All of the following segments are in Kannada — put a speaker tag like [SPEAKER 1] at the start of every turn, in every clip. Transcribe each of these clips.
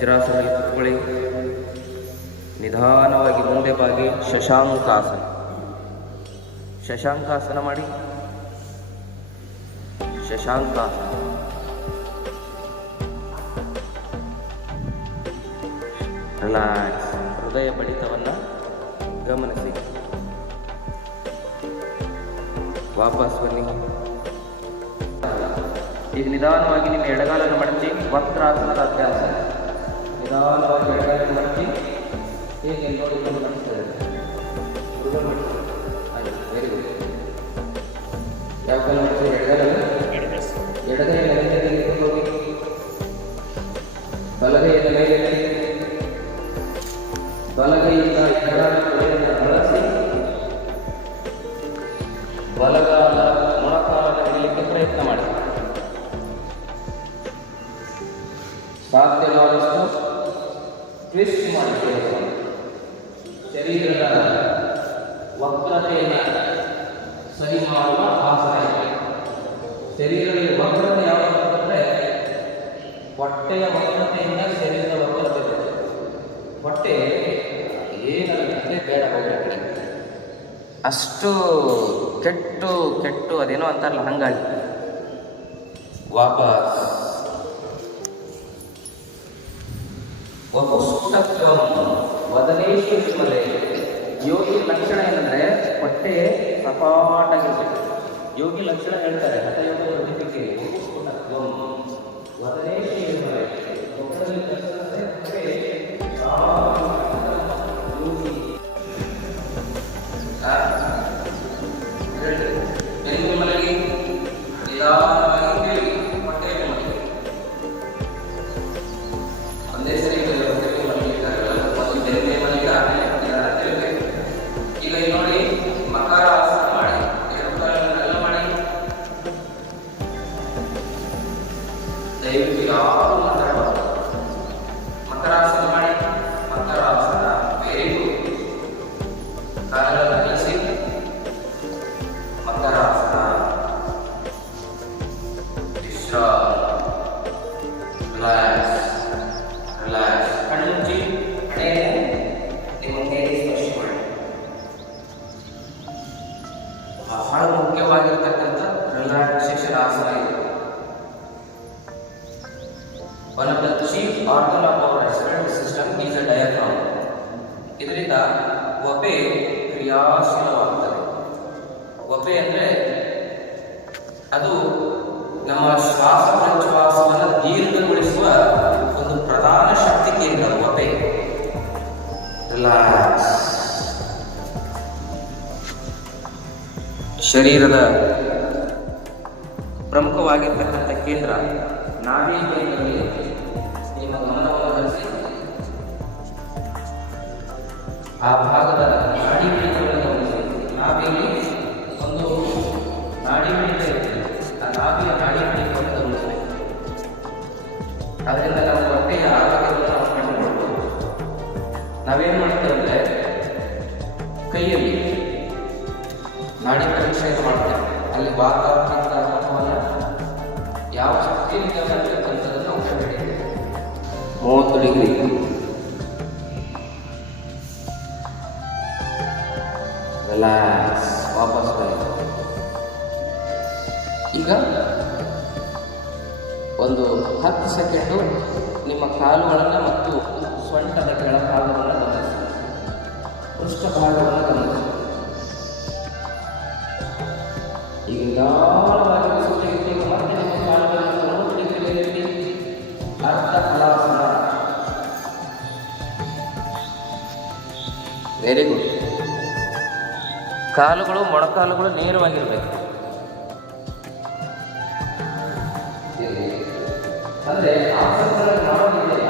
[SPEAKER 1] ವಜ್ರಾಸನದಲ್ಲಿ ಕುತ್ಕೊಳ್ಳಿ ನಿಧಾನವಾಗಿ ಮುಂದೆ ಬಾಗಿ ಶಶಾಂಕಾಸನ. ಶಶಾಂಕಾಸನ ಮಾಡಿ. ಶಶಾಂಕಾಸನ. ರಿಲ್ಯಾಕ್ಸ್ ಹೃದಯ ಬಡಿತವನ್ನು ಗಮನಿಸಿ. ವಾಪಸ್ ಬನ್ನಿ. ಈಗ ನಿಧಾನವಾಗಿ ನಿಮ್ಮ ಎಡಗಾಲನ್ನು ಮಡಚಿ, ವಕ್ರಾಸನದ ಅಭ್ಯಾಸ. ನಿಧಾನವಾಗಿ ಎಡಗಾಲನ್ನು ಮಡಚಿ ಹೇಗೆ ನೋಡಿಕೊಂಡು ಮಡಿಸ್ತಾರೆ ವೆರಿ ಗುಡ್ ಯಾವ ಕಾಲ ಟ್ವಿಸ್ಟ್ ಮಾಡಿ. ಶರೀರದ ವಕ್ರತೆಯನ್ನು ಸರಿ ಮಾಡುವ ಆಸನ ಇದೆ. ಶರೀರದಲ್ಲಿ ವಕ್ರತೆ ಯಾವುದು ಹೊಟ್ಟೆಯ ವಕ್ರತೆಯಿಂದ ಶರೀರದ ವಕ್ರತೆ ಬರುತ್ತೆ ಹೊಟ್ಟೆ ಏನಾಗುತ್ತೆ ಬೇಡ ಹೋಗ್ಬೇಕು ಅಷ್ಟು ಕೆಟ್ಟು ಕೆಟ್ಟು, ಅದೇನೋ ಅಂತಾರಲ್ಲ, ಹಂಗಾಗಿ ವಾಪಸ್ ವಪುಸ್ತತ್ವಂ ವದನೇಶು ವಿಮಲೆ ಯೋಗಿ ಲಕ್ಷಣ ಏನಂದರೆ ಹೊಟ್ಟೆ ಸಪಾಟಾಗಿರ್ಬೇಕು ಯೋಗಿ ಲಕ್ಷಣ ಹೇಳ್ತಾರೆ ಹಠಯೋಗ ವೃತ್ತಿಗೆ ದಯವಿಟ್ಟು ಯಾರು ಶರೀರದ ಪ್ರಮುಖವಾಗಿರ್ತಕ್ಕಂಥ ಕೇಂದ್ರ ನಾಭಿ ನಿಮ್ಮ ಗಮನವನ್ನು ಹರಿಸಿ. ಆ ಭಾಗದ ನಾಡಿ ಗಮನಿಸಿ. ನಾಭಿಯಲ್ಲಿ ಒಂದು ನಾಡಿ ಇರುತ್ತೆ. ಆ ನಾಭಿಯ ನಾಡಿ ಮಿಡಿತವನ್ನು ಅದರಿಂದ ನಮ್ಮ ಹೊಟ್ಟೆಯ ಆರೋಗ್ಯವನ್ನು ನಾವು ಕಂಡುಕೊಳ್ಬೋದು ನಾವೇನು ಮಾಡ್ತೇವೆ? ನಾಡಿ ಪರೀಕ್ಷೆಯನ್ನು ಮಾಡ್ತಾರೆ. ಅಲ್ಲಿ ವಾತಾವರಣದ ಅರ್ಥವಲ್ಲ, ಯಾವ ನಾವು ಕಂಡುಹಿಡಿತೇವೆ ಮೂವತ್ತು ಡಿಗ್ರಿ. ವಾಪಸ್ ಬನ್ನಿ. ಈಗ ಒಂದು ಹತ್ತು ಸೆಕೆಂಡು ನಿಮ್ಮ ಕಾಲುಗಳನ್ನು ಮತ್ತು ಸೊಂಟದ ಕೆಳಭಾಗವನ್ನು ಗಮನಿಸಿ. ಪೃಷ್ಠಭಾಗವನ್ನು ಮತ್ತೆ ನಿಮ್ಮ ಕಾಲುಗಳನ್ನು ಡಿಗ್ರಿಯಲ್ಲಿ ಫಲಾಸನ ವೆರಿ ಗುಡ್ ಕಾಲುಗಳು ಮೊಣಕಾಲುಗಳು ನೇರವಾಗಿರಬೇಕು. ಅಂದರೆ ಆಸನಗಳನ್ನು ಮಾಡೋದಿದೆಯಲ್ಲ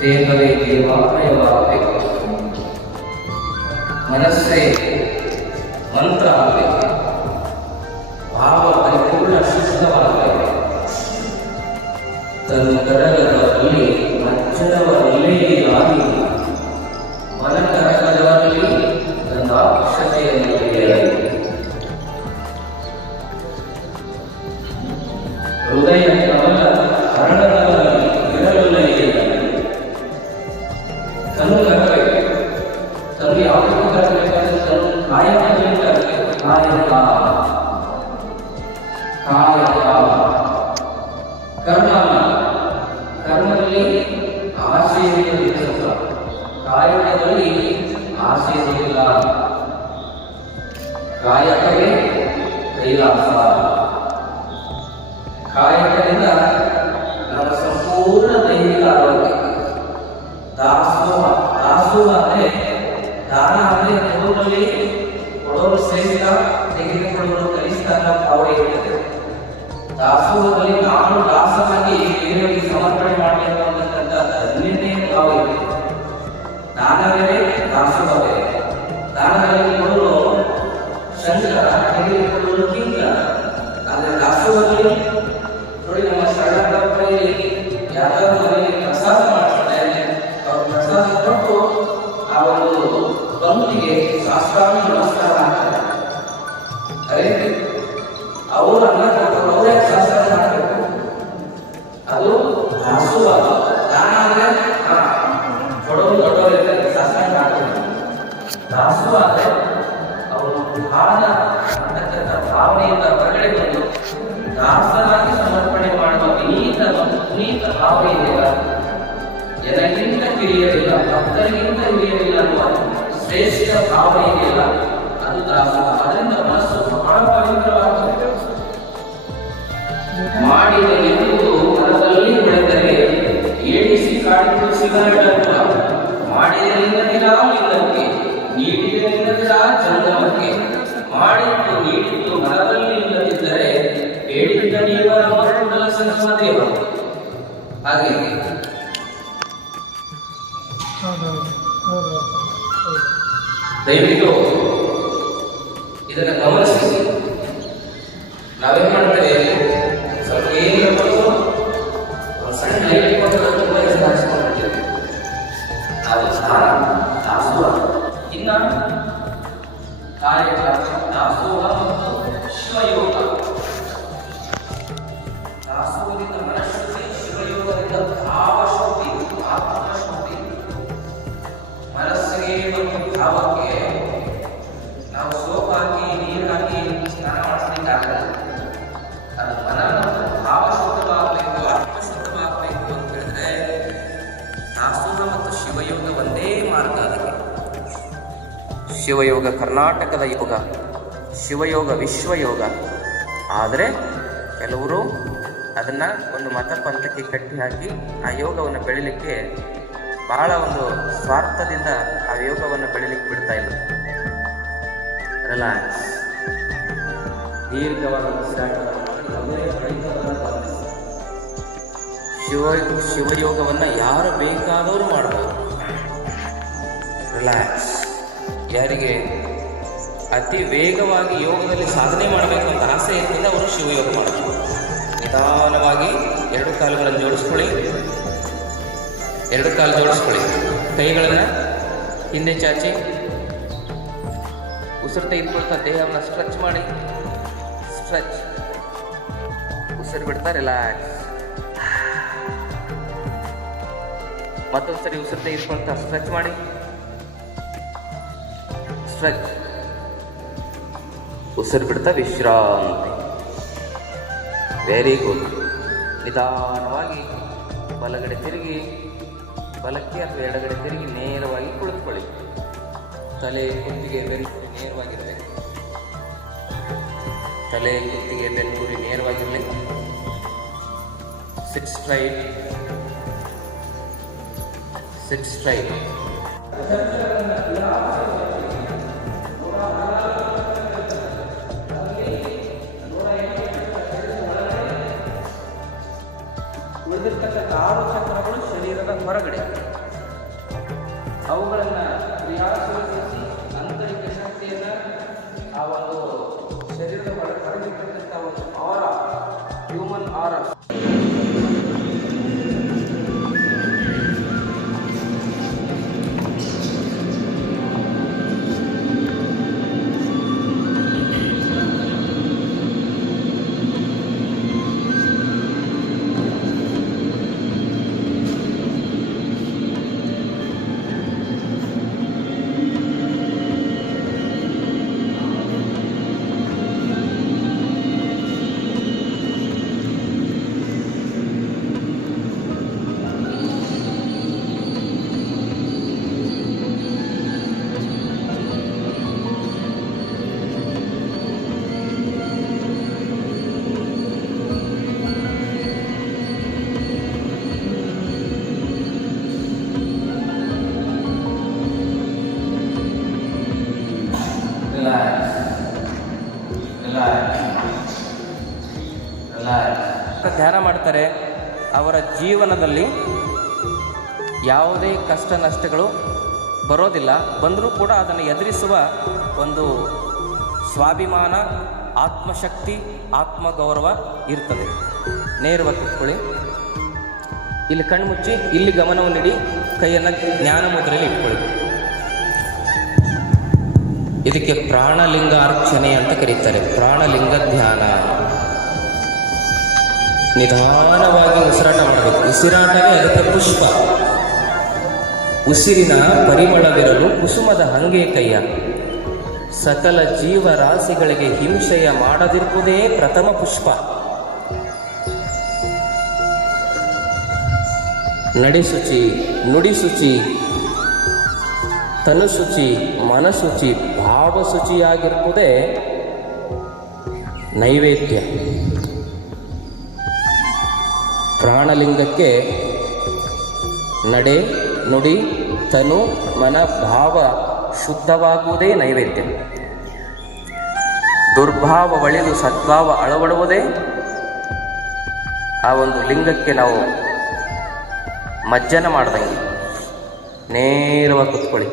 [SPEAKER 1] தேவனை தேவாலய வார்த்தை மனசை மன்றாவை பாவத்தை கூட சுத்தமாக தன் கடலை மற்றவர் நிலையை ஆதிக்கும் রাসূল ದಾಸನಾಗಿ ಸಮರ್ಪಣೆ ಮಾಡುವ ವಿನೀತ ಪುನೀತ ಭಾವ ಇದೆಯಲ್ಲ ಜನಗಿಂತ ಕಿರಿಯರಿಲ್ಲ, ಭಕ್ತರಿಗಿಂತ ಹಿರಿಯರಿಲ್ಲ ಅನ್ನುವ ಶ್ರೇಷ್ಠ ಭಾವ ಇದೆಯಲ್ಲ, ಅದು ದಾಸ. ಅದರಿಂದ ಮನಸ್ಸು ಬಹಳ ಪವಿತ್ರವಾಗಿದೆ. ಮಾಡಿದ ಎಂದು ಮನದಲ್ಲಿ ಬೆಳೆದರೆ ಏಳಿಸಿ ಕಾಡಿ ಸಿಗರಡಲ್ಲ ಸಂಗಮ ದೇವ ಹಾಗೆ. ದಯವಿಟ್ಟು ಇದನ್ನು ಗಮನಿಸಿ. ನಾವೇನ್ ಮಾಡ್ತೇವೆ ಸ್ವಲ್ಪ ಏನು ಸಣ್ಣ ಇನ್ನ ಕಾರ್ಯಕ್ರಮ ದಾಸೋಹ ಮತ್ತು ಶಿವಯೋಗ ಕರ್ನಾಟಕದ ಯೋಗ, ಶಿವಯೋಗ ವಿಶ್ವಯೋಗ. ಆದರೆ ಕೆಲವರು ಅದನ್ನು ಒಂದು ಮತ ಪಂಥಕ್ಕೆ ಕಟ್ಟಿ ಹಾಕಿ ಆ ಯೋಗವನ್ನು ಬೆಳಿಲಿಕ್ಕೆ ಬಹಳ ಒಂದು ಸ್ವಾರ್ಥದಿಂದ ಆ ಯೋಗವನ್ನು ಬೆಳಿಲಿಕ್ಕೆ ಬಿಡ್ತಾ ಇಲ್ಲ ರಿಲ್ಯಾಕ್ಸ್ ದೀರ್ಘವಾದ. ಶಿವ, ಶಿವಯೋಗವನ್ನು ಯಾರು ಬೇಕಾದವರು ಮಾಡಬಹುದು. ರಿಲ್ಯಾಕ್ಸ್ ಯಾರಿಗೆ ಅತಿ ವೇಗವಾಗಿ ಯೋಗದಲ್ಲಿ ಸಾಧನೆ ಮಾಡಬೇಕು ಅಂತ ಆಸೆ ಇರ್ತದೆ ಅವರು ಶಿವಯೋಗ ಮಾಡಬೇಕು ನಿಧಾನವಾಗಿ ಎರಡು ಕಾಲುಗಳನ್ನು ಜೋಡಿಸ್ಕೊಳ್ಳಿ. ಎರಡು ಕಾಲು ಜೋಡಿಸ್ಕೊಳ್ಳಿ. ಕೈಗಳನ್ನು ಹಿಂದೆ ಚಾಚಿ. ಉಸಿರು ತೆಗೆದುಕೊಳ್ತಾ ದೇಹವನ್ನು ಸ್ಟ್ರೆಚ್ ಮಾಡಿ. ಸ್ಟ್ರೆಚ್ ಉಸಿರು ಬಿಡ್ತಾ ರಿಲ್ಯಾಕ್ಸ್ ಮತ್ತೊಂದು ಸರಿ ಉಸಿರು ತೆಗೆದುಕೊಳ್ತಾ ಸ್ಟ್ರೆಚ್ ಮಾಡಿ. ಸ್ಟ್ರೆಚ್ ಉಸಿರು ಬಿಡ್ತಾ ವಿಶ್ರಾಂತಿ. ವೆರಿ ಗುಡ್ ನಿಧಾನವಾಗಿ ಬಲಗಡೆ ತಿರುಗಿ, ಬಲಕ್ಕೆ ಅಥವಾ ಎಡಗಡೆ ತಿರುಗಿ ನೇರವಾಗಿ ಕುಳಿತುಕೊಳ್ಳಿ. ತಲೆ ಕುತ್ತಿಗೆ ಬೆನ್ನುರಿ ನೇರವಾಗಿರಬೇಕು ತಲೆ ಕುತ್ತಿಗೆ ಬೆನ್ನುರಿ ನೇರವಾಗಿರಲಿ. ಸಿಕ್ಸ್ ಸ್ಟ್ರೈಟ್ ಸಿಟ್ ಸ್ಟ್ರೈಟ್ ಹೊರಗಡೆ. ಅವುಗಳನ್ನು ಕ್ರಿಯಾಶೀಲಿಸಿ ಜೀವನದಲ್ಲಿ ಯಾವುದೇ ಕಷ್ಟ ನಷ್ಟಗಳು ಬರೋದಿಲ್ಲ, ಬಂದರೂ ಕೂಡ ಅದನ್ನು ಎದುರಿಸುವ ಒಂದು ಸ್ವಾಭಿಮಾನ, ಆತ್ಮಶಕ್ತಿ, ಆತ್ಮಗೌರವ ಇರ್ತದೆ. ನೇರವಾಗಿ ಕೂತ್ಕೊಳ್ಳಿ. ಇಲ್ಲಿ ಕಣ್ಮುಚ್ಚಿ ಇಲ್ಲಿ ಗಮನವನ್ನು ನೀಡಿ, ಕೈಯನ್ನು ಜ್ಞಾನ ಮುದ್ರೆಯಲ್ಲಿ ಇಟ್ಕೊಳ್ಳಿ. ಇದಕ್ಕೆ ಪ್ರಾಣಲಿಂಗ ಅರ್ಚನೆ ಅಂತ ಕರೀತಾರೆ. ಪ್ರಾಣಲಿಂಗ ಧ್ಯಾನ ನಿಧಾನವಾಗಿ ಉಸಿರಾಟ ಮಾಡಬೇಕು. ಉಸಿರಾಟವೇ ಅದಕ್ಕೆ ಪುಷ್ಪ. ಉಸಿರಿನ ಪರಿಮಳವಿರಲು ಕುಸುಮದ ಹಂಗೆ ಕೈಯ. ಸಕಲ ಜೀವರಾಶಿಗಳಿಗೆ ಹಿಂಸೆಯ ಮಾಡದಿರುವುದೇ ಪ್ರಥಮ ಪುಷ್ಪ. ನಡೆಸುಚಿ, ನುಡಿಸುಚಿ ತನುಶುಚಿ ಮನಶುಚಿ ಭಾವಶುಚಿಯಾಗಿರುವುದೇ ನೈವೇದ್ಯ. ಪ್ರಾಣಲಿಂಗಕ್ಕೆ ನಡೆ, ನುಡಿ, ತನು, ಮನ, ಭಾವ ಶುದ್ಧವಾಗುವುದೇ ನೈವೇದ್ಯ. ದುರ್ಭಾವ ಒಳೆದು ಸದ್ಭಾವ ಅಳವಡುವುದೇ ಆ ಒಂದು ಲಿಂಗಕ್ಕೆ ನಾವು ಮಜ್ಜನ ಮಾಡ್ದಂಗೆ. ನೇರವಾಗಿ ಕುತ್ಕೊಳ್ಳಿ.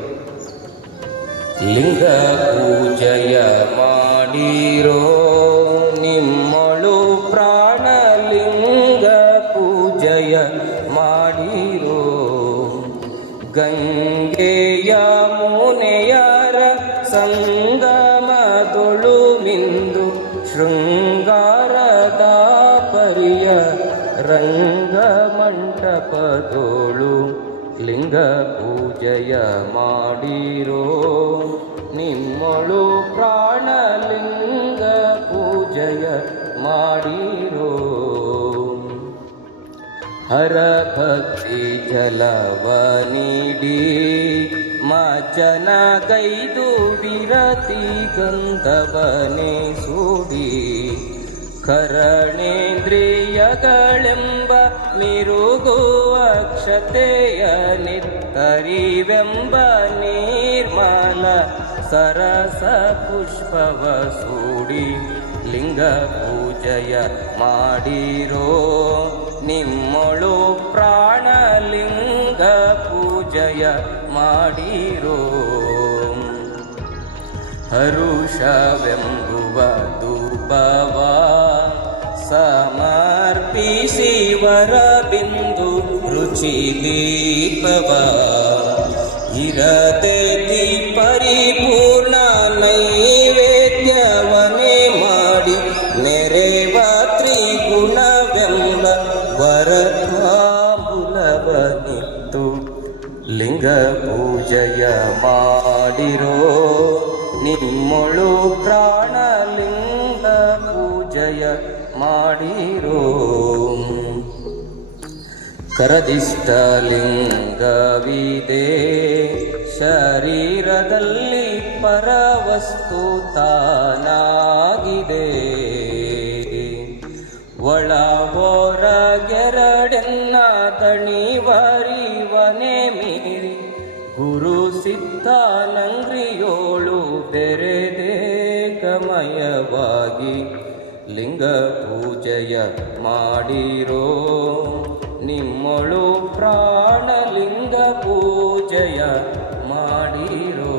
[SPEAKER 1] ಲಿಂಗ ಪೂಜೆಯ ಮಾಡಿರೋ ರಂಗಮಂಟಪದೋಳು ಲಿಂಗ ಪೂಜೆಯ ಮಾಡಿರೋ. ನಿಮ್ಮಳು ಪ್ರಾಣಲಿಂಗ ಪೂಜೆಯ ಮಾಡಿರೋ. ಹರ ಭಕ್ತಿ ಜಲವ ನೀಡಿ ಮಾಚನ ಗೈದು ವಿರತಿ ಗಂಧವನೆ ಸೂಡಿ. ಕರಣೇಂದ್ರಿಯಗಳೆಂಬ ಮಿರುಗುವ ಅಕ್ಷತೆಯ ನಿತ್ತರಿವೆಂಬ ನಿರ್ಮಲ ಸರಸ ಪುಷ್ಪವ ಸೂಡಿ ಲಿಂಗ ಪೂಜೆಯ ಮಾಡಿರೋ ನಿಮ್ಮಳು ಪ್ರಾಣಲಿಂಗ ಪೂಜೆಯ ಮಾಡಿರೋ. ಹರುಷವೆಂಬುವ ಧೂಪವ ಸಮರ್ಪಿಸಿ ವರ ಬಿಂದು ರುಚಿ ದೀಪವ ಇರದೆ ಪರಿಪೂರ್ಣ ನೈವೇದ್ಯವನೇ ಮಾಡಿ ನೆರೆವ ತ್ರಿಗುಣವೆಂಬ ವರತಾಂಬುಲವನಿತ್ತು ಲಿಂಗ ಪೂಜೆಯ ಮಾಡಿರೋ ಕರದಿಷ್ಟ ಲಿಂಗವಿದೆ ಶರೀರದಲ್ಲಿ ಪರವಸ್ತು ತಾನಾಗಿದೆ. ಒಳ ಹೊರಗೆರಡೆನ್ನ ತಣಿವರಿವನೆ ಮೀರಿ ಗುರು ಸಿದ್ಧಾನಂಗ್ರಿಯೋಳು ಬೆರೆದೆ ಗಮಯವಾಗಿ ಲಿಂಗ ಪೂಜೆಯ ಮಾಡಿರೋ. ನಿಮ್ಮಳು ಪ್ರಾಣಲಿಂಗ ಪೂಜೆಯ ಮಾಡಿರೋ.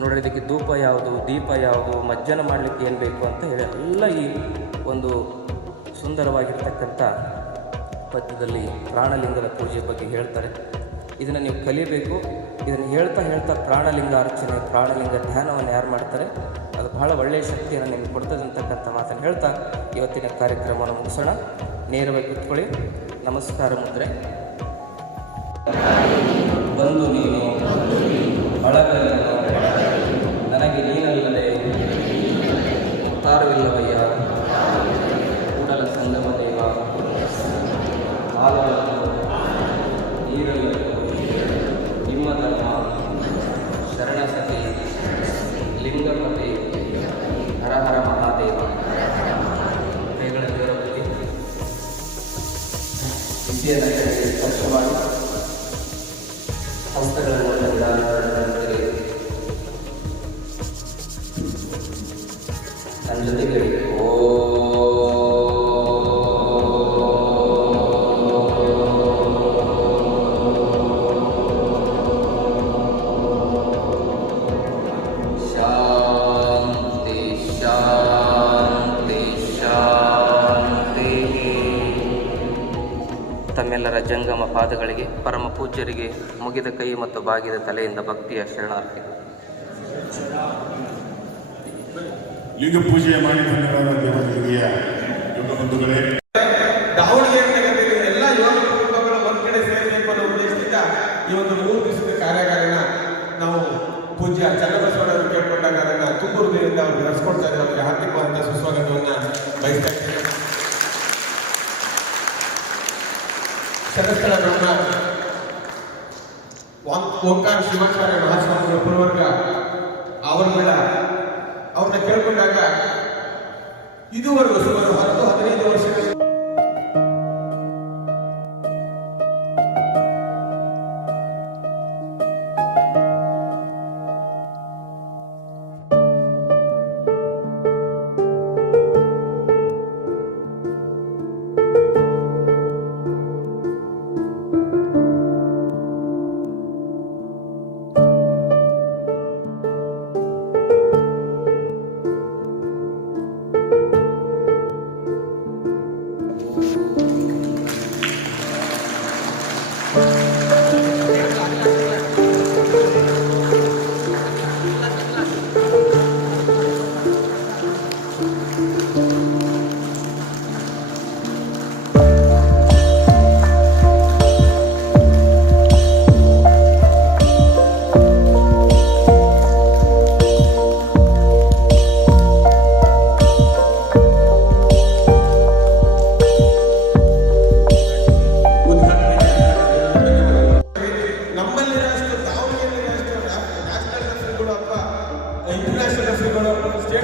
[SPEAKER 1] ನೋಡ್ರಿ, ಇದಕ್ಕೆ ಧೂಪ ಯಾವುದು, ದೀಪ ಯಾವುದು, ಮಜ್ಜನ ಮಾಡಲಿಕ್ಕೆ ಏನು ಬೇಕು ಅಂತ ಹೇಳಿ ಎಲ್ಲ ಈ ಒಂದು ಸುಂದರವಾಗಿರ್ತಕ್ಕಂಥ ಪದ್ಯದಲ್ಲಿ ಪ್ರಾಣಲಿಂಗದ ಪೂಜೆ ಬಗ್ಗೆ ಹೇಳ್ತಾರೆ. ಇದನ್ನು ನೀವು ಕಲಿಬೇಕು. ಇದನ್ನು ಹೇಳ್ತಾ ಹೇಳ್ತಾ ಪ್ರಾಣಲಿಂಗ ಅರ್ಚನೆ, ಪ್ರಾಣಲಿಂಗ ಧ್ಯಾನವನ್ನು ಯಾರು ಮಾಡ್ತಾರೆ? ಅದು ಬಹಳ ಒಳ್ಳೆಯ ಶಕ್ತಿಯನ್ನು ನಿಮಗೆ ಕೊಡ್ತದೆ ಅಂತಕ್ಕಂಥ ಮಾತನ್ನು ಹೇಳ್ತಾ ಇವತ್ತಿನ ಕಾರ್ಯಕ್ರಮವನ್ನು ಮುಗಿಸೋಣ. ನೇರವಾಗಿ ಕುತ್ಕೊಳ್ಳಿ. ನಮಸ್ಕಾರ ಮುದ್ರೆ. ಬಂದು ನೀನು ಬಳಗಲ್ಲ ನನಗೆ ನೀನಲ್ಲದೆ ಮುತ್ತಾರವಿಲ್ಲವಯ್ಯ ಭಕ್ತಿಯ ಶರಣಾರ್ಥಿ.
[SPEAKER 2] ಲಿಂಗ ಪೂಜೆ ಮಾಡಿ ಹಿರಿಯ ಯೋಗ ಬಂಧುಗಳೇ.
[SPEAKER 3] ದಾವಣಗೆರೆ ನಗರದಲ್ಲಿ ಎಲ್ಲ ಯೋಗ ಕುಟುಂಬಗಳು ಒಂದ್ ಕಡೆ ಸೇರಬೇಕು ಅನ್ನೋ ಉದ್ದೇಶದಿಂದ ಈ ಒಂದು ಮೂರು ದಿವಸದ ಕಾರ್ಯಾಗಾರನ ನಾವು ಪೂಜ್ಯ ಚನ್ನಬಸವಣ್ಣವರು ಕೇಳ್ಕೊಂಡಾಗ ಅದನ್ನ ತುಂಬ ಹೃದಯದಿಂದ ಅವರು ನಡೆಸ್ಕೊಡ್ತಾ ಇದ್ದಾರೆ. ಅವರಿಗೆ ಹಾರ್ದಿಕವಾದ ಸುಸ್ವಾಗತವನ್ನ ಬಯಸ್ತಾ ಇದ್ದೇನೆ. ಶರಸ್ಥಳ ಬ್ರಹ್ಮ ಓಂಕಾರ ಶಿವಾಚಾರ್ಯ ಮಹಾಸ್ವಾಮಿಗಳ ಪುರವರ್ಗ ಅವರುಗಳ ಅವ್ರನ್ನ ಕೇಳ್ಕೊಂಡಾಗ ಇದುವರೆಗೂ ಸುಮಾರು ಹತ್ತು ಹದಿನೈದು ವರ್ಷಗಳ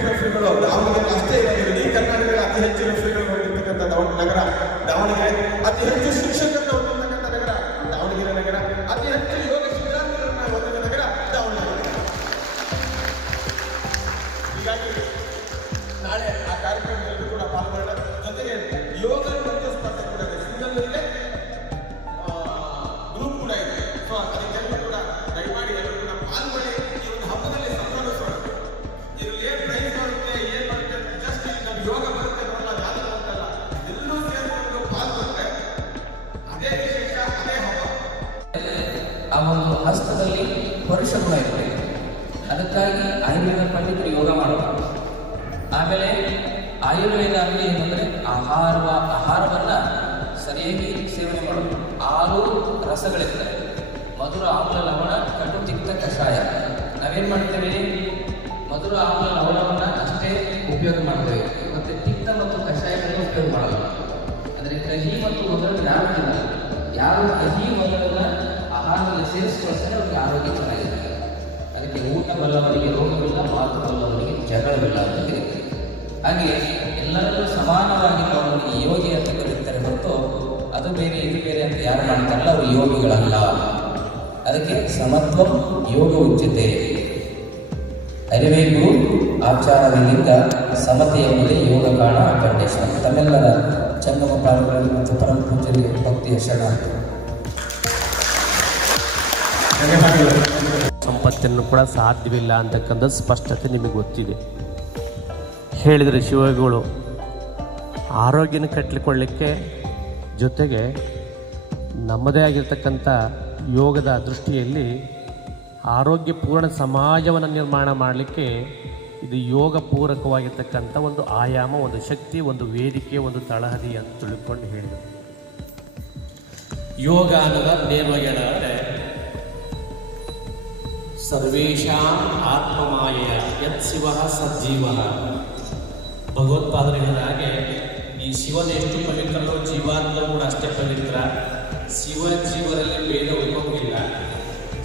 [SPEAKER 3] ರೆಫ್ರಿಗಳು ದಾವಣಗೆರೆ ಅಷ್ಟೇ ಇರೋದು ಇಡೀ ಕರ್ನಾಟಕದ ಅತಿ ಹೆಚ್ಚು ರೆಫ್ರಿಗಳು ಹೊಂದಿರತಕ್ಕಂಥ ದಾವಣ ನಗರ, ದಾವಣಗೆರೆ ಅತಿ ಹೆಚ್ಚು ಶಿಕ್ಷಕರನ್ನ ಯೋಗ
[SPEAKER 1] ಮಾಡ್ತಾರೆ ಆಮೇಲೆ ಆಯುರ್ವೇದ ಅಂದ್ರೆ ಏನಂದ್ರೆ ಆಹಾರವ, ಆಹಾರವನ್ನ ಸರಿಯಾಗಿ ಸೇವನೆ ಮಾಡೋದು. ಆರು ರಸಗಳಿರ್ತವೆ ಮಧುರ ಆಮ್ಲ ಲವಣ ಕಟು ತಿಕ್ತ ಕಷಾಯ. ನಾವೇನ್ ಮಾಡ್ತೇವೆ? ಮಧುರ ಆಮ್ಲ ಲವಣವನ್ನ ಅಷ್ಟೇ ಉಪಯೋಗ ಮಾಡ್ತೇವೆ. ಮತ್ತೆ ತಿಕ್ತ ಮತ್ತು ಕಷಾಯಗಳನ್ನ ಉಪಯೋಗ ಮಾಡಲ್ಲ. ಅಂದ್ರೆ ಕಹಿ ಮತ್ತು ಮಧುರ ಯಾರು ತಿನ್ನಲ್ಲ? ಯಾರು ಕಹಿ ಮೊದಲನ್ನ ಆಹಾರದಲ್ಲಿ ಸೇರಿಸ್ಕೊಳ್ತಾರೆ ಅವ್ರಿಗೆ ಆರೋಗ್ಯ ಚೆನ್ನಾಗಿರ್ತದೆ ಅದಕ್ಕೆ ಊಟ ಬಲ್ಲವರಿಗೆ ರೋಗವಿಲ್ಲ ಮಾತು ಬಲ್ಲವರಿಗೆ ಜಗಳವಿಲ್ಲ ಅಂತ ಹಾಗೆ ಎಲ್ಲರಲ್ಲೂ ಸಮಾನವಾಗಿ ಅವರಿಗೆ ಯೋಗಿ ಅಂತ ಕರೀತಾರೆ ಹೊರತು ಅದು ಬೇರೆ, ಇದು ಬೇರೆ ಅಂತ ಯಾರು ಮಾಡ್ತಾರಲ್ಲ, ಅವರು ಯೋಗಿಗಳಲ್ಲ. ಅದಕ್ಕೆ ಸಮತ್ವ ಯೋಗ ಉಚಿತೆ ಅರಿವೇ ಆಚಾರದಿಂದ ಸಮತೆಯ ಸಮತೆ ಎಂಬುದೇ ಯೋಗ ಕಾಣ ಕಂಡೇಶನ ತಮ್ಮೆಲ್ಲರ ಪಾಲುಗಳಲ್ಲಿ ಮತ್ತು ಪರಮ ಪೂಜೆಯಲ್ಲಿ ಭಕ್ತಿಯ ಶರಣಾರ್ಥಿ
[SPEAKER 4] ಸಂಪತ್ತನ್ನು ಕೂಡ ಸಾಧ್ಯವಿಲ್ಲ ಅಂತಕ್ಕಂಥ ಸ್ಪಷ್ಟತೆ ನಿಮಗೆ ಗೊತ್ತಿದೆ. ಹೇಳಿದರೆ ಶಿವಗಳು ಆರೋಗ್ಯನ ಕಟ್ಟಿಕೊಳ್ಳಿಕ್ಕೆ ಜೊತೆಗೆ ನಮ್ಮದೇ ಆಗಿರ್ತಕ್ಕಂಥ ಯೋಗದ ದೃಷ್ಟಿಯಲ್ಲಿ ಆರೋಗ್ಯಪೂರ್ಣ ಸಮಾಜವನ್ನು ನಿರ್ಮಾಣ ಮಾಡಲಿಕ್ಕೆ ಇದು ಯೋಗ ಪೂರಕವಾಗಿರ್ತಕ್ಕಂಥ ಒಂದು ಆಯಾಮ, ಒಂದು ಶಕ್ತಿ, ಒಂದು ವೇದಿಕೆ, ಒಂದು ತಳಹದಿ ಅಂತ ತಿಳ್ಕೊಂಡು ಹೇಳಿದರು. ಯೋಗ ಅನ್ನೋದ ನೇರವಾಗಿ ಹೇಳೋದಾದ್ರೆ ಸರ್ವೇಷಾಂ ಆತ್ಮಮಾಯ ಯತ್ ಶಿವ ಸಜ್ಜೀವ. ಭಗವತ್ಪಾದರು ಹೇಳಿದ ಹಾಗೆ ಈ ಶಿವನ ಎಷ್ಟು ಪವಿತ್ರನೋ ಜೀವಾತ್ಮ ಕೂಡ ಅಷ್ಟೇ ಪವಿತ್ರ. ಶಿವ ಜೀವನಲ್ಲಿ ಭೇದ ಜೀವನ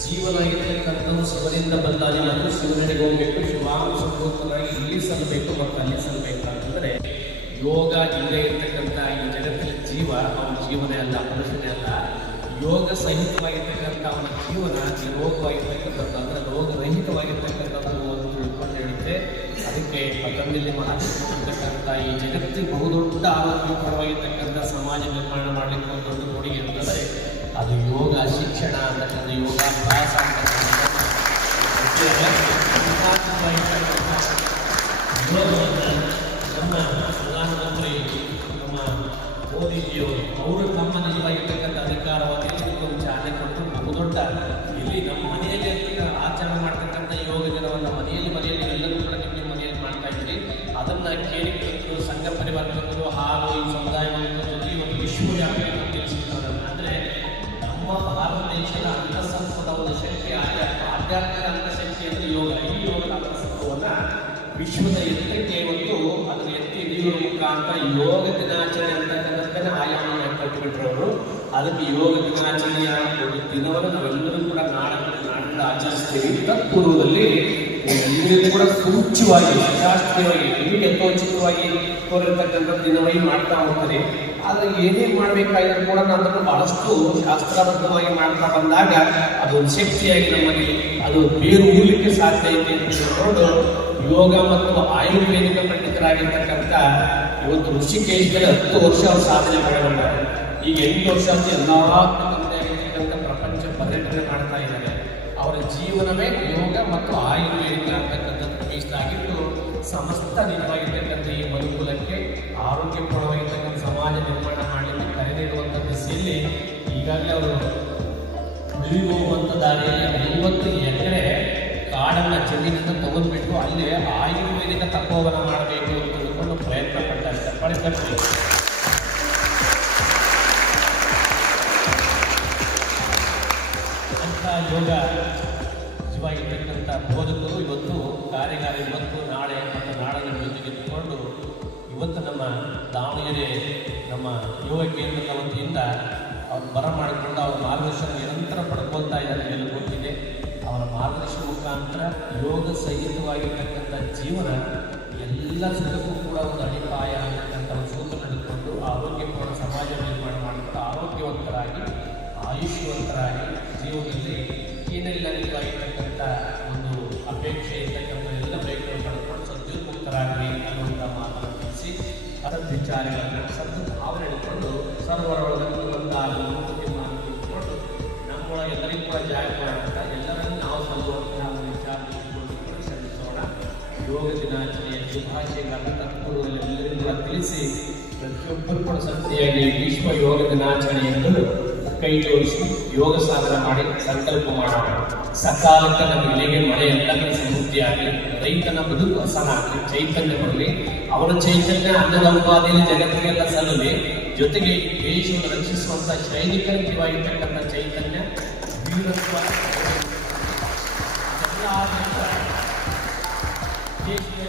[SPEAKER 4] ಜೀವನಾಗಿರ್ತಕ್ಕಂಥವು ಶಿವನಿಂದ ಬಂದಾಗಿ ಮತ್ತು ಶಿವನಿಗೆ ಹೋಗಬೇಕು. ಶಿವಾಂಶಭೂತನಾಗಿ ಇಲ್ಲಿ ಸಲ್ಲಬೇಕು, ಮತ್ತು ಅಲ್ಲಿ ಸಲ್ಲಬೇಕು ಅಂತಂದರೆ, ಯೋಗ ಇಲ್ಲೇ ಇರ್ತಕ್ಕಂಥ ಈ ಜಗತ್ತಿನ ಜೀವ, ಅವನ ಜೀವನೇ ಅಲ್ಲ, ಮನುಷ್ಯನೇ ಅಲ್ಲ. ಯೋಗ ಸಹಿತವಾಗಿರ್ತಕ್ಕಂಥ ಅವನ ಜೀವನ ನಿರೋಗವಾಗಿರ್ತಕ್ಕಂಥದ್ದು ಅಂದರೆ ರೋಗರಹಿತವಾಗಿರ್ತಕ್ಕಂಥದ್ದು ಅಂತ ತಿಳ್ಕೊಂಡು ಹೇಳುತ್ತೆ. ಅದಕ್ಕೆ ಪತಂಜಲಿ ಮಹರ್ಷಿರ್ತಕ್ಕಂಥ ಈ ಜಗತ್ತಿಗೆ ಬಹುದೊಡ್ಡ ಆರೋಗ್ಯಕರವಾಗಿರ್ತಕ್ಕಂಥ ಸಮಾಜ ನಿರ್ಮಾಣ ಮಾಡಲಿಕ್ಕೆ ಒಂದು ದೊಡ್ಡ ಕೊಡುಗೆ ಅಂತಂದರೆ ಅದು ಯೋಗ, ಶಿಕ್ಷಣ ಅಂತಕ್ಕಂಥ ಯೋಗಾಭ್ಯಾಸ ನಮ್ಮ ಪ್ರಧಾನಮಂತ್ರಿ ನಮ್ಮ ಮೋದಿಜಿಯವರು ಅವರು ತಮ್ಮ ನಿಜವಾಗಿರ್ತಕ್ಕಂಥ ಅಧಿಕಾರವಾಗಿ ಒಂದು ಚಾಲನೆ ಇಲ್ಲಿ ನಮ್ಮ ಮನೆಯಲ್ಲಿ ಆಚರಣೆ ಮಾಡ್ತಕ್ಕಂಥ ಯೋಗ ದಿನವನ್ನು ಮನೆಯಲ್ಲಿ ಮನೆಯಲ್ಲಿ ಎಲ್ಲರೂ ಕೂಡ ನಿಮ್ಮ ಮನೆಯಲ್ಲಿ ಮಾಡ್ತಾ ಇದ್ರಿ ಅದನ್ನ ಕೇಳಿ ಸಂಘ ಪರಿವರ್ತಕರು ಹಾಗೂ ಈ ಸಮುದಾಯದ ಜೊತೆ ಇವತ್ತು ವಿಶ್ವವ್ಯಾಪಿ ತಿಳಿಸಿದ್ದಾರೆ. ಅಂದ್ರೆ ನಮ್ಮ ಭಾರತ ದೇಶದ ಅಂತಃಸತ್ವದ ಒಂದು ಶಕ್ತಿ ಆಧ್ಯಾತ್ಮ ಆಧ್ಯಾತ್ಮಿಕ ಅಂತಶಕ್ತಿ ಅಂದ್ರೆ ಯೋಗ. ಈ ಯೋಗದ ಅಂತಃಸತ್ವವನ್ನ ವಿಶ್ವದ ಎತ್ತಕ್ಕೆ ಒಂದು ಅದನ್ನು ಎತ್ತಿ ಮುಖಾಂತರ ಯೋಗ ದಿನಾಚರಣೆ ಅಂತಕ್ಕಂಥ ಆಯಾಮವನ್ನು ಕಟ್ಟಿಬಿಟ್ರು ಅವರು. ಅದಕ್ಕೆ ಯೋಗ ದಿನಾಚರಣೆಯ ಒಂದು ದಿನವನ್ನು ನಾವೆಲ್ಲರೂ ಕೂಡ ನಾಡ ನಾಡಿನ ಆಚರಿಸ್ತೀವಿ. ತತ್ಪೂರ್ವದಲ್ಲಿ ಎಲ್ಲರಿಗೂ ಕೂಡ ಸೂಚ್ಯವಾಗಿ, ಶಾಸ್ತ್ರೀಯವಾಗಿ ಇಡೀ ಯಥೋಚಿತವಾಗಿ ತೋರಿರ್ತಕ್ಕಂಥ ದಿನವಾಗಿ ಮಾಡ್ತಾ ಹೋಗ್ತಾರೆ. ಆದರೆ ಏನೇ ಮಾಡಬೇಕಾಗಿದ್ರು ಕೂಡ ಅದನ್ನು ಬಹಳಷ್ಟು ಶಾಸ್ತ್ರಬದ್ಧವಾಗಿ ಮಾಡ್ತಾ ಬಂದಾಗ ಅದು ಶಕ್ತಿಯಾಗಿ ನಮಗೆ ಅದು ಬೇರು ಊರ್ಲಿಕ್ಕೆ ಸಾಧ್ಯ ಐತೆ ಅಂತ ಯೋಗ ಮತ್ತು ಆಯುರ್ವೇದಿಕ ಪಂಡಿತರಾಗಿರ್ತಕ್ಕಂಥ ಇವತ್ತು ಋಷಿಕೇಶದಲ್ಲಿ ಹತ್ತು ವರ್ಷ ಸಾಧನೆ ಮಾಡಿದ್ದಾರೆ ಈಗ ಎಂಟು ವರ್ಷ ಆಗಿರ್ತಕ್ಕಂಥ ಪ್ರಪಂಚ ಪರ್ಯಟನೆ ಮಾಡ್ತಾ ಇದ್ದಾರೆ ಅವರ ಜೀವನವೇ ಯೋಗ ಮತ್ತು ಆಯುರ್ವೇದಿಕ ಅಂತಕ್ಕಂಥದ್ದು ಆಗಿದ್ದು, ಸಮಸ್ತ ನಿಜವಾಗಿರ್ತಕ್ಕಂಥ ಈ ಮನುಕುಲಕ್ಕೆ ಆರೋಗ್ಯಪೂರ್ಣವಾಗಿರ್ತಕ್ಕಂಥ ಸಮಾಜ ನಿರ್ಮಾಣ ಮಾಡಲಿಕ್ಕೆ ಕರೆ ನೀಡುವಂಥ ದಿಸೆಯಲ್ಲಿ ಈಗಾಗಲೇ ಅವರು ಬಿಳಿ ಹೋಗುವಂಥ ದಾರಿಯಲ್ಲಿ ಐವತ್ತು ಎಕರೆ ಕಾಡನ್ನ ಜಮೀನನ್ನು ತಗೊಂಡ್ಬಿಟ್ಟು ಅಲ್ಲಿ ಆಯುರ್ವೇದಿಕ ತತ್ವವನ್ನು ಮಾಡಬೇಕು ಅಂತ ತಿಳ್ಕೊಂಡು ಪ್ರಯತ್ನ ಪಡ್ತಾರೆ ಯೋಗ ನಿಜವಾಗಿರ್ತಕ್ಕಂಥ ಬೋಧಕರು ಇವತ್ತು ಕಾರ್ಯಗಾರ ಇವತ್ತು ನಾಳೆ ಮತ್ತು ನಾಡನ್ನು ಜೊತೆಗೆತ್ತಿಕೊಂಡು ಇವತ್ತು ನಮ್ಮ ದಾವಣಗೆರೆ, ನಮ್ಮ ಯೋಗ ಕೇಂದ್ರದ ವತಿಯಿಂದ ಅವ್ರು ಬರ ಮಾಡಿಕೊಂಡು ಅವರ ಮಾರ್ಗದರ್ಶನ ನಿರಂತರ ಪಡ್ಕೊಳ್ತಾ ಇದ್ದಾರೆ ಎಲ್ಲ ಗೊತ್ತಿದೆ ಅವರ ಮಾರ್ಗದರ್ಶನ ಮುಖಾಂತರ ಯೋಗ ಸಹಿತವಾಗಿರ್ತಕ್ಕಂಥ ಜೀವನ ಎಲ್ಲ ಸುಖಕ್ಕೂ ಕೂಡ ಒಂದು ಅಡಿಪಾಯ ಆಗಿರ್ತಕ್ಕಂಥ ಒಂದು ಸೂತ್ರ ನಡೆದುಕೊಂಡು ಆರೋಗ್ಯಪೂರ್ಣ ಸಮಾಜ ನಿರ್ಮಾಣ ಮಾಡಿಕೊಂಡು ಆರೋಗ್ಯವಂತರಾಗಿ, ಆಯುಷ್ಯವಂತರಾಗಿ ಜೀವನದಲ್ಲಿ ಅದರ ವಿಚಾರಗಳನ್ನು ಭಾವನೆ ಹಿಡ್ಕೊಂಡು ಸರ್ವರೊಳಗೆ ಒಂದಾಗಿ ತಿಳ್ಕೊಂಡು ನಮ್ಮೊಳಗೆ ಎಲ್ಲರಿಗೂ ಕೂಡ ಜಾಗ ಮಾಡುವಂಥ ಎಲ್ಲರನ್ನೂ ನಾವು ಸಂತೋಷ ವಿಚಾರ ಶ್ರಮಿಸೋಣ ಯೋಗ ದಿನಾಚರಣೆಯ ಶುಭಾಶಯಗಳನ್ನು ತತ್ಪೂರ್ವದಲ್ಲಿ ಎಲ್ಲರಿಗೂ ಕೂಡ ತಿಳಿಸಿ ಪ್ರತಿಯೊಬ್ಬರು ಕೂಡ ಸಂತೆಯಾಗಿ ವಿಶ್ವ ಯೋಗ ದಿನಾಚರಣೆ ಎಂದು ಕೈ ಜೋಡಿಸಿ ಯೋಗ ಸಾಧನ ಮಾಡಿ ಸಂಕಲ್ಪ ಮಾಡೋಣ. ಸಕಾಲಕ್ಕೆ ನಮ್ಮ ಮನೆಗೆ ಮಳೆ ಎಲ್ಲರಿಗೂ ಸಮೃದ್ಧಿಯಾಗಲಿ. ರೈತನ ಬದುಕು ಹಸನಾಗಲಿ. ಚೈತನ್ಯ ಬರಲಿ. ಅವರ ಚೈತನ್ಯ ಅನ್ನದಂಪಾದಿಯಲ್ಲಿ ಜಗತ್ತಿಗೆಲ್ಲ ಸಲ್ಲಲಿ ಜೊತೆಗೆ ಈ ದೇಶವನ್ನು ರಕ್ಷಿಸುವಂತ ಸೈನಿಕರ ನಿಜವಾಗಿರ್ತಕ್ಕಂಥ ಚೈತನ್ಯ ವೀರತ್ವ ಎಲ್ಲ ಆಡಳಿತ ದೇಶದಲ್ಲಿ ಶಾಂತಿ